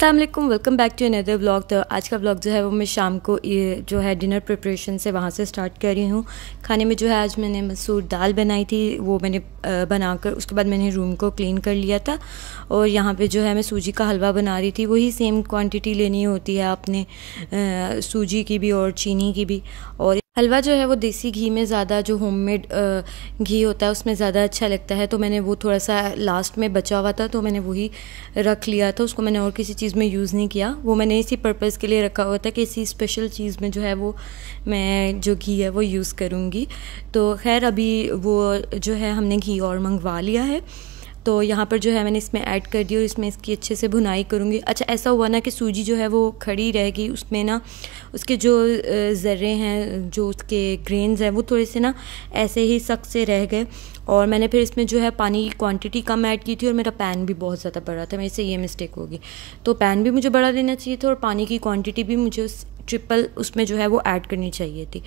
अस्सलाम वालेकुम, welcome back to another vlog. तो आज का व्लॉग जो है वो मैं शाम को ये जो है डिनर प्रिपरेशन से वहाँ से स्टार्ट कर रही हूँ। खाने में जो है आज मैंने मसूर दाल बनाई थी, वो मैंने बनाकर उसके बाद मैंने रूम को क्लीन कर लिया था। और यहाँ पे जो है मैं सूजी का हलवा बना रही थी। वही सेम क्वांटिटी लेनी होती है आपने, सूजी की भी और चीनी की भी। और हलवा जो है वो देसी घी में ज़्यादा, जो होममेड घी होता है उसमें ज़्यादा अच्छा लगता है। तो मैंने वो थोड़ा सा लास्ट में बचा हुआ था तो मैंने वही रख लिया था, उसको मैंने और किसी चीज़ में यूज़ नहीं किया। वो मैंने इसी पर्पज़ के लिए रखा हुआ था कि इसी स्पेशल चीज़ में जो है वो मैं जो घी है वो यूज़ करूँगी। तो खैर अभी वो जो है हमने घी और मंगवा लिया है। तो यहाँ पर जो है मैंने इसमें ऐड कर दी और इसमें इसकी अच्छे से भुनाई करूँगी। अच्छा, ऐसा हुआ ना कि सूजी जो है वो खड़ी रह गई, उसमें ना उसके जो ज़र्रे हैं, जो उसके ग्रेन्स हैं वो थोड़े से ना ऐसे ही सख्त से रह गए। और मैंने फिर इसमें जो है पानी की क्वांटिटी कम ऐड की थी और मेरा पैन भी बहुत ज़्यादा बड़ा था, मेरे से ये मिस्टेक होगी। तो पैन भी मुझे बड़ा लेना चाहिए था और पानी की क्वांटिटी भी मुझे ट्रिपल उसमें जो है वो ऐड करनी चाहिए थी।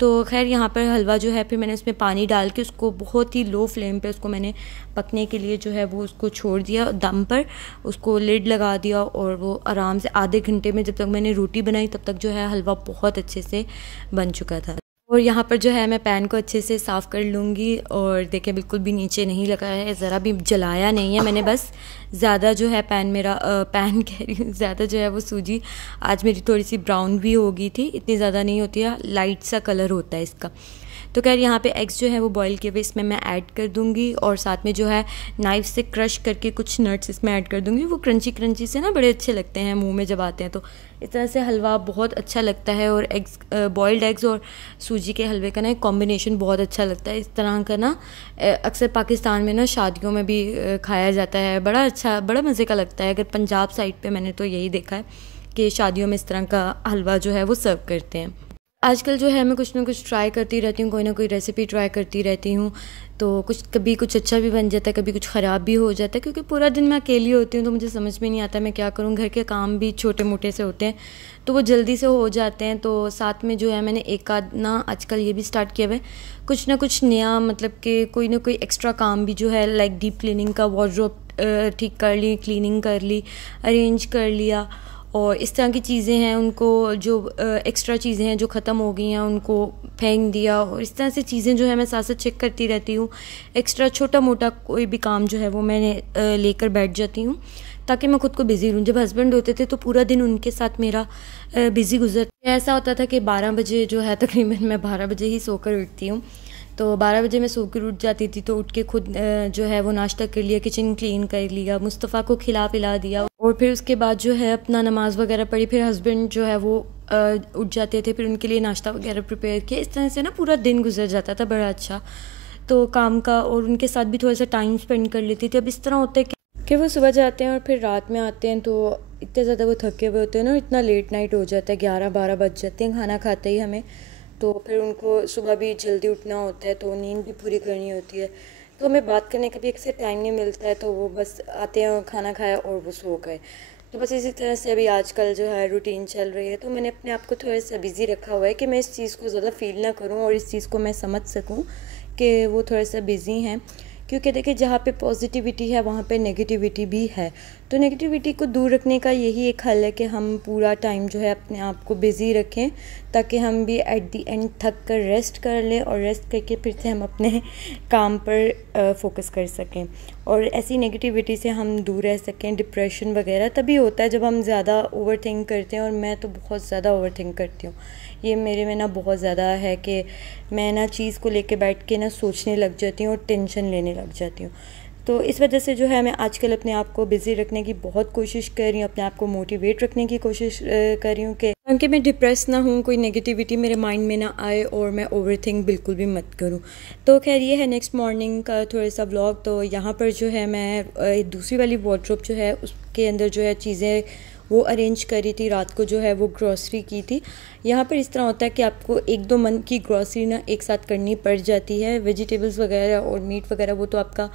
तो खैर यहाँ पर हलवा जो है फिर मैंने उसमें पानी डाल के उसको बहुत ही लो फ्लेम पे उसको मैंने पकने के लिए जो है वो उसको छोड़ दिया दम पर, उसको लिड लगा दिया। और वो आराम से आधे घंटे में, जब तक मैंने रोटी बनाई तब तक जो है हलवा बहुत अच्छे से बन चुका था। और यहाँ पर जो है मैं पैन को अच्छे से साफ़ कर लूँगी। और देखें बिल्कुल भी नीचे नहीं लगा है, ज़रा भी जलाया नहीं है मैंने। बस ज़्यादा जो है पैन कह रही हूँ, ज़्यादा जो है वो सूजी आज मेरी थोड़ी सी ब्राउन भी हो गई थी, इतनी ज़्यादा नहीं होती है, लाइट सा कलर होता है इसका। तो खैर यहाँ पे एग्स जो है वो बॉईल किए हुए इसमें मैं ऐड कर दूँगी और साथ में जो है नाइफ से क्रश करके कुछ नट्स इसमें ऐड कर दूँगी। वो क्रंची क्रंची से ना बड़े अच्छे लगते हैं मुंह में जब आते हैं, तो इस तरह से हलवा बहुत अच्छा लगता है। और एग्स, बॉइल्ड एग्स और सूजी के हलवे का ना एक कॉम्बिनेशन बहुत अच्छा लगता है। इस तरह का ना अक्सर पाकिस्तान में ना शादियों में भी खाया जाता है, बड़ा अच्छा, बड़ा मज़े का लगता है। अगर पंजाब साइड पे मैंने तो यही देखा है कि शादियों में इस तरह का हलवा जो है वो सर्व करते हैं। आजकल जो है मैं कुछ ना कुछ ट्राई करती रहती हूँ, कोई ना कोई रेसिपी ट्राई करती रहती हूँ। तो कभी कुछ अच्छा भी बन जाता है, कभी कुछ ख़राब भी हो जाता है, क्योंकि पूरा दिन मैं अकेली होती हूँ तो मुझे समझ में नहीं आता मैं क्या करूँ। घर के काम भी छोटे मोटे से होते हैं तो वो जल्दी से हो जाते हैं। तो साथ में जो है मैंने एक आध ना आजकल ये भी स्टार्ट किया हुआ है, कुछ ना कुछ नया, मतलब कि कोई ना कोई एक्स्ट्रा काम भी जो है, लाइक डीप क्लीनिंग का, वार्डरोब ठीक कर ली, क्लीनिंग कर ली, अरेंज कर लिया। और इस तरह की चीज़ें हैं, उनको जो एक्स्ट्रा चीज़ें हैं जो ख़त्म हो गई हैं उनको फेंक दिया। और इस तरह से चीज़ें जो है मैं साथ साथ चेक करती रहती हूँ। एक्स्ट्रा छोटा मोटा कोई भी काम जो है वो मैंने लेकर बैठ जाती हूँ ताकि मैं खुद को बिज़ी रहूँ। जब हस्बैंड होते थे तो पूरा दिन उनके साथ मेरा बिज़ी गुजरता। ऐसा होता था कि 12 बजे जो है, तकरीबन मैं 12 बजे ही सोकर उठती हूँ। तो 12 बजे मैं सोकर उठ जाती थी, तो उठ के खुद जो है वो नाश्ता कर लिया, किचन क्लीन कर लिया, मुस्तफ़ा को खिला पिला दिया। और फिर उसके बाद जो है अपना नमाज़ वगैरह पढ़ी। फिर हस्बैंड जो है वो उठ जाते थे, फिर उनके लिए नाश्ता वगैरह प्रिपेयर किया। इस तरह से ना पूरा दिन गुजर जाता था बड़ा अच्छा तो काम का। और उनके साथ भी थोड़ा सा टाइम स्पेंड कर लेती थी। अब इस तरह होता है कि वो सुबह जाते हैं और फिर रात में आते हैं, तो इतने ज़्यादा वो थके हुए होते हैं ना, इतना लेट नाइट हो जाता है, 11-12 बज जाते हैं खाना खाते ही हमें। तो फिर उनको सुबह भी जल्दी उठना होता है, तो नींद भी पूरी करनी होती है, तो हमें बात करने का भी अक्सर टाइम नहीं मिलता है। तो वो बस आते हैं और खाना खाया और वो सो गए। तो बस इसी तरह से अभी आजकल जो है रूटीन चल रही है। तो मैंने अपने आप को थोड़ा सा बिज़ी रखा हुआ है कि मैं इस चीज़ को ज़्यादा फील ना करूँ और इस चीज़ को मैं समझ सकूँ कि वो थोड़ा सा बिज़ी हैं। क्योंकि देखिए जहाँ पे पॉजिटिविटी है वहाँ पे नेगेटिविटी भी है। तो नेगेटिविटी को दूर रखने का यही एक हल है कि हम पूरा टाइम जो है अपने आप को बिज़ी रखें, ताकि हम भी एट दी एंड थक कर रेस्ट कर लें और रेस्ट करके फिर से हम अपने काम पर फोकस कर सकें और ऐसी नेगेटिविटी से हम दूर रह सकें। डिप्रेशन वगैरह तभी होता है जब हम ज़्यादा ओवर थिंक करते हैं, और मैं तो बहुत ज़्यादा ओवर थिंक करती हूँ। ये मेरे में ना बहुत ज़्यादा है कि मैं ना चीज़ को लेके बैठ के ना सोचने लग जाती हूँ और टेंशन लेने लग जाती हूँ। तो इस वजह से जो है मैं आजकल अपने आप को बिज़ी रखने की बहुत कोशिश कर रही हूँ, अपने आप को मोटिवेट रखने की कोशिश कर रही हूँ कि मैं डिप्रेस ना हूँ, कोई नेगेटिविटी मेरे माइंड में ना आए और मैं ओवरथिंक बिल्कुल भी मत करूँ। तो खैर ये है नेक्स्ट मॉर्निंग का थोड़ा सा व्लॉग। तो यहाँ पर जो है मैं दूसरी वाली वार्डरोब जो है उसके अंदर जो है चीज़ें वो अरेंज करी थी। रात को जो है वो ग्रॉसरी की थी। यहाँ पर इस तरह होता है कि आपको 1-2 मंथ की ग्रॉसरी ना एक साथ करनी पड़ जाती है। वेजिटेबल्स वगैरह और मीट वगैरह वो तो आपका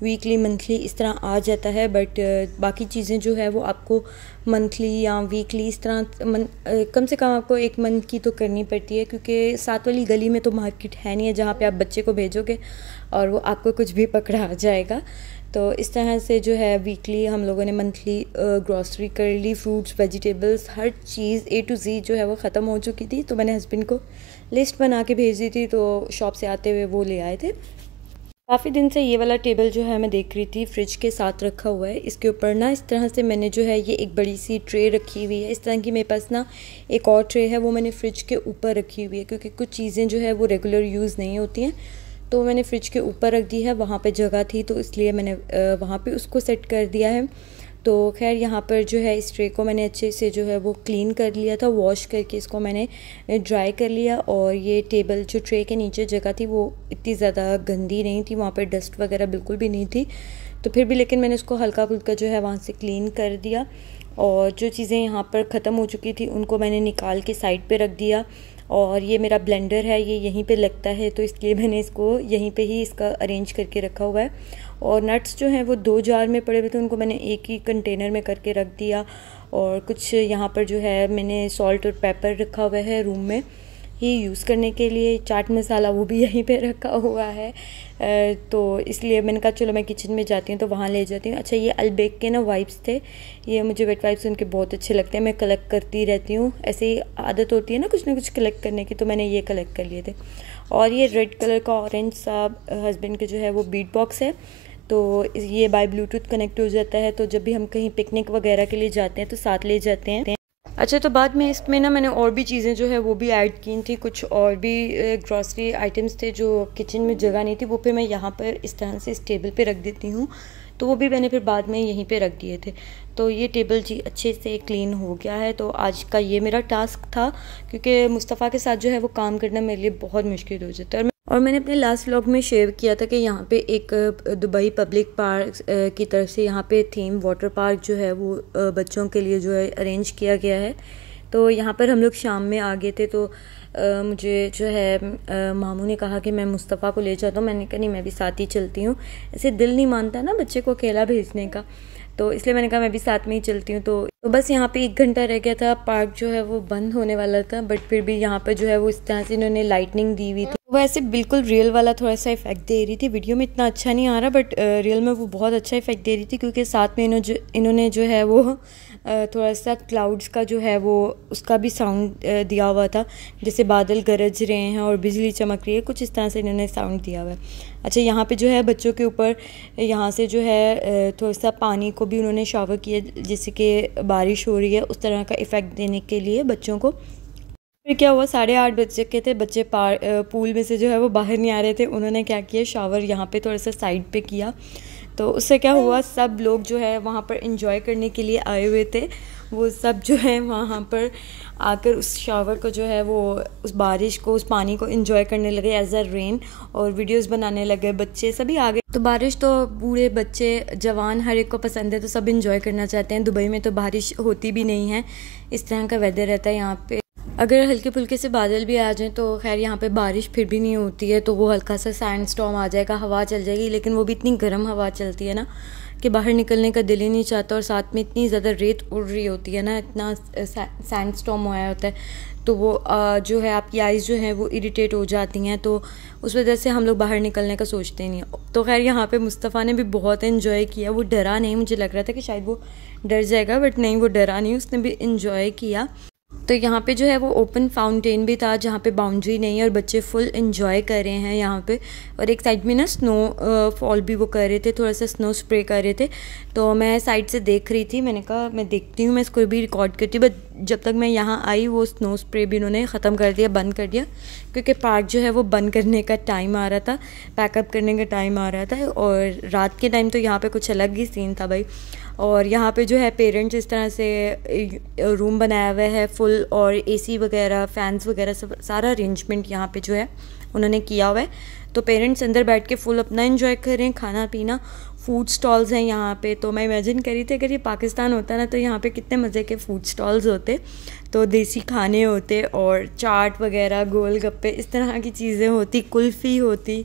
वीकली मंथली इस तरह आ जाता है, बट बाकी चीज़ें जो है वो आपको मंथली या वीकली इस तरह कम से कम आपको एक मंथ की तो करनी पड़ती है, क्योंकि साथ वाली गली में तो मार्केट है नहीं है जहाँ पे आप बच्चे को भेजोगे और वो आपको कुछ भी पकड़ा आ जाएगा। तो इस तरह से जो है वीकली हम लोगों ने मंथली ग्रॉसरी कर ली, फ्रूट्स वेजिटेबल्स हर चीज़ A to Z जो है वो ख़त्म हो चुकी थी। तो मैंने हस्बैंड को लिस्ट बना के भेज दी थी, तो शॉप से आते हुए वो ले आए थे। काफ़ी दिन से ये वाला टेबल जो है मैं देख रही थी फ्रिज के साथ रखा हुआ है। इसके ऊपर ना इस तरह से मैंने जो है ये एक बड़ी सी ट्रे रखी हुई है। इस तरह की मेरे पास ना एक और ट्रे है, वो मैंने फ्रिज के ऊपर रखी हुई है, क्योंकि कुछ चीज़ें जो है वो रेगुलर यूज़ नहीं होती हैं, तो मैंने फ्रिज के ऊपर रख दी है। वहाँ पे जगह थी तो इसलिए मैंने वहाँ पे उसको सेट कर दिया है। तो खैर यहाँ पर जो है इस ट्रे को मैंने अच्छे से जो है वो क्लीन कर लिया था, वॉश करके इसको मैंने ड्राई कर लिया। और ये टेबल जो ट्रे के नीचे जगह थी वो इतनी ज़्यादा गंदी नहीं थी, वहाँ पर डस्ट वगैरह बिल्कुल भी नहीं थी, तो फिर भी लेकिन मैंने उसको हल्का फुल्का जो है वहाँ से क्लीन कर दिया। और जो चीज़ें यहाँ पर ख़त्म हो चुकी थी उनको मैंने निकाल के साइड पे रख दिया। और ये मेरा ब्लेंडर है, ये यहीं पे लगता है, तो इसलिए मैंने इसको यहीं पे ही इसका अरेंज करके रखा हुआ है। और नट्स जो हैं वो 2 जार में पड़े हुए थे, उनको मैंने एक ही कंटेनर में करके रख दिया। और कुछ यहाँ पर जो है मैंने सॉल्ट और पेपर रखा हुआ है रूम में ही यूज़ करने के लिए। चाट मसाला वो भी यहीं पे रखा हुआ है, तो इसलिए मैंने कहा चलो मैं किचन में जाती हूँ तो वहाँ ले जाती हूँ। अच्छा, ये अलबेक के ना वाइप्स थे, ये मुझे वेट वाइप्स उनके बहुत अच्छे लगते हैं, मैं कलेक्ट करती रहती हूँ, ऐसे ही आदत होती है ना कुछ कलेक्ट करने की, तो मैंने ये कलेक्ट कर लिए थे। और ये रेड कलर का ऑरेंज सा हस्बैंड के जो है वो बीट बॉक्स है, तो ये बाय ब्लूटूथ कनेक्ट हो जाता है, तो जब भी हम कहीं पिकनिक वगैरह के लिए जाते हैं तो साथ ले जाते हैं। अच्छा, तो बाद में इसमें ना मैंने और भी चीज़ें जो है वो भी ऐड की थी, कुछ और भी ग्रॉसरी आइटम्स थे जो किचन में जगह नहीं थी, वो फिर मैं यहाँ पर इस तरह से इस टेबल पे रख देती हूँ, तो वो भी मैंने फिर बाद में यहीं पे रख दिए थे। तो ये टेबल जी अच्छे से क्लीन हो गया है। तो आज का ये मेरा टास्क था, क्योंकि मुस्तफ़ा के साथ जो है वो काम करना मेरे लिए बहुत मुश्किल हो जाता है। और मैंने अपने लास्ट व्लॉग में शेयर किया था कि यहाँ पे एक दुबई पब्लिक पार्क की तरफ से यहाँ पे थीम वाटर पार्क जो है वो बच्चों के लिए जो है अरेंज किया गया है। तो यहाँ पर हम लोग शाम में आ गए थे, तो मुझे जो है मामू ने कहा कि मैं मुस्तफ़ा को ले जाता हूँ। मैंने कहा नहीं, मैं भी साथ ही चलती हूँ, ऐसे दिल नहीं मानता ना बच्चे को अकेला भेजने का, तो इसलिए मैंने कहा मैं भी साथ में ही चलती हूँ। तो बस यहाँ पे 1 घंटा रह गया था, पार्क जो है वो बंद होने वाला था, बट फिर भी यहाँ पर जो है वो इस तरह से इन्होंने लाइटनिंग दी हुई थी, वो ऐसे बिल्कुल रियल वाला थोड़ा सा इफेक्ट दे रही थी। वीडियो में इतना अच्छा नहीं आ रहा, बट रियल में वो बहुत अच्छा इफेक्ट दे रही थी, क्योंकि साथ में इन्होंने जो है वो थोड़ा सा क्लाउड्स का जो है वो उसका भी साउंड दिया हुआ था, जैसे बादल गरज रहे हैं और बिजली चमक रही है, कुछ इस तरह से इन्होंने साउंड दिया हुआ है। अच्छा, यहाँ पे जो है बच्चों के ऊपर यहाँ से जो है थोड़ा सा पानी को भी उन्होंने शावर किया, जैसे कि बारिश हो रही है उस तरह का इफ़ेक्ट देने के लिए बच्चों को। फिर क्या हुआ, 8:30 बज चुके थे, बच्चे पूल में से जो है वो बाहर नहीं आ रहे थे। उन्होंने क्या किया, शावर यहाँ पे थोड़ा सा साइड पे किया, तो उससे क्या हुआ, सब लोग जो है वहाँ पर एंजॉय करने के लिए आए हुए थे, वो सब जो है वहाँ पर आकर उस शावर को जो है वो उस बारिश को, उस पानी को एंजॉय करने लगे एज अ रेन, और वीडियोस बनाने लगे। बच्चे सभी आ गए। तो बारिश तो बूढ़े बच्चे जवान हर एक को पसंद है, तो सब एंजॉय करना चाहते हैं। दुबई में तो बारिश होती भी नहीं है, इस तरह का वेदर रहता है यहाँ पे। अगर हल्के फुल्के से बादल भी आ जाएं तो खैर यहाँ पे बारिश फिर भी नहीं होती है, तो वो हल्का सा सैंड स्टॉर्म आ जाएगा, हवा चल जाएगी, लेकिन वो भी इतनी गर्म हवा चलती है ना कि बाहर निकलने का दिल ही नहीं चाहता। और साथ में इतनी ज़्यादा रेत उड़ रही होती है ना, इतना सैंड स्टॉर्म आया होता है, तो वो जो है आपकी आइज़ जो है वो इरिटेट हो जाती हैं, तो उस वजह से हम लोग बाहर निकलने का सोचते नहीं। तो खैर यहाँ पे मुस्तफ़ा ने भी बहुत इन्जॉय किया, वो डरा नहीं, मुझे लग रहा था कि शायद वो डर जाएगा, बट नहीं, वो डरा नहीं, उसने भी इन्जॉय किया। तो यहाँ पे जो है वो ओपन फाउंटेन भी था, जहाँ पे बाउंड्री नहीं है, और बच्चे फुल एंजॉय कर रहे हैं यहाँ पे। और एक साइड में ना स्नो फॉल भी वो कर रहे थे, थोड़ा सा स्नो स्प्रे कर रहे थे, तो मैं साइड से देख रही थी। मैंने कहा मैं देखती हूँ, मैं इसको भी रिकॉर्ड करती हूँ, बट जब तक मैं यहाँ आई वो स्नो स्प्रे भी उन्होंने ख़त्म कर दिया, बंद कर दिया, क्योंकि पार्क जो है वो बंद करने का टाइम आ रहा था, पैकअप करने का टाइम आ रहा था। और रात के टाइम तो यहाँ पे कुछ अलग ही सीन था भाई। और यहाँ पे जो है पेरेंट्स इस तरह से रूम बनाया हुआ है फुल, और एसी वगैरह, फैंस वगैरह सब सारा अरेंजमेंट यहाँ पे जो है उन्होंने किया हुआ है। तो पेरेंट्स अंदर बैठ के फुल अपना एंजॉय कर रहे हैं, खाना पीना, फूड स्टॉल्स हैं यहाँ पे। तो मैं इमेजिन करी थी अगर ये पाकिस्तान होता ना तो यहाँ पे कितने मज़े के फूड स्टॉल्स होते, तो देसी खाने होते, और चाट वगैरह, गोलगप्पे, इस तरह की चीज़ें होती, कुल्फ़ी होती,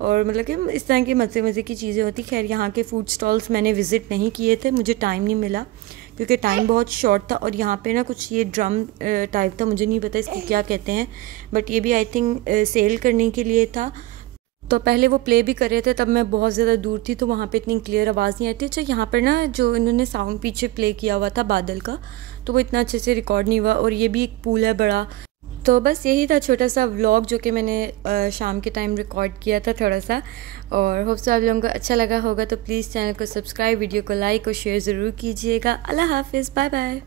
और मतलब कि इस तरह की मज़े मज़े की चीज़ें होती। खैर यहाँ के फ़ूड स्टॉल्स मैंने विज़िट नहीं किए थे, मुझे टाइम नहीं मिला क्योंकि टाइम बहुत शॉर्ट था। और यहाँ पे ना कुछ ये ड्रम टाइप था, मुझे नहीं पता इसको क्या कहते हैं, बट ये भी आई थिंक सेल करने के लिए था। तो पहले वो प्ले भी कर रहे थे, तब मैं बहुत ज़्यादा दूर थी तो वहाँ पे इतनी क्लियर आवाज़ नहीं आती। अच्छा, यहाँ पर ना जो इन्होंने साउंड पीछे प्ले किया हुआ था बादल का, तो वो इतना अच्छे से रिकॉर्ड नहीं हुआ। और ये भी एक पूल है बड़ा। तो बस यही था छोटा सा व्लॉग जो कि मैंने शाम के टाइम रिकॉर्ड किया था थोड़ा सा। और होप सो आप लोगों को अच्छा लगा होगा। तो प्लीज़ चैनल को सब्सक्राइब, वीडियो को लाइक और शेयर ज़रूर कीजिएगा। अल्लाह हाफिज़, बाय बाय।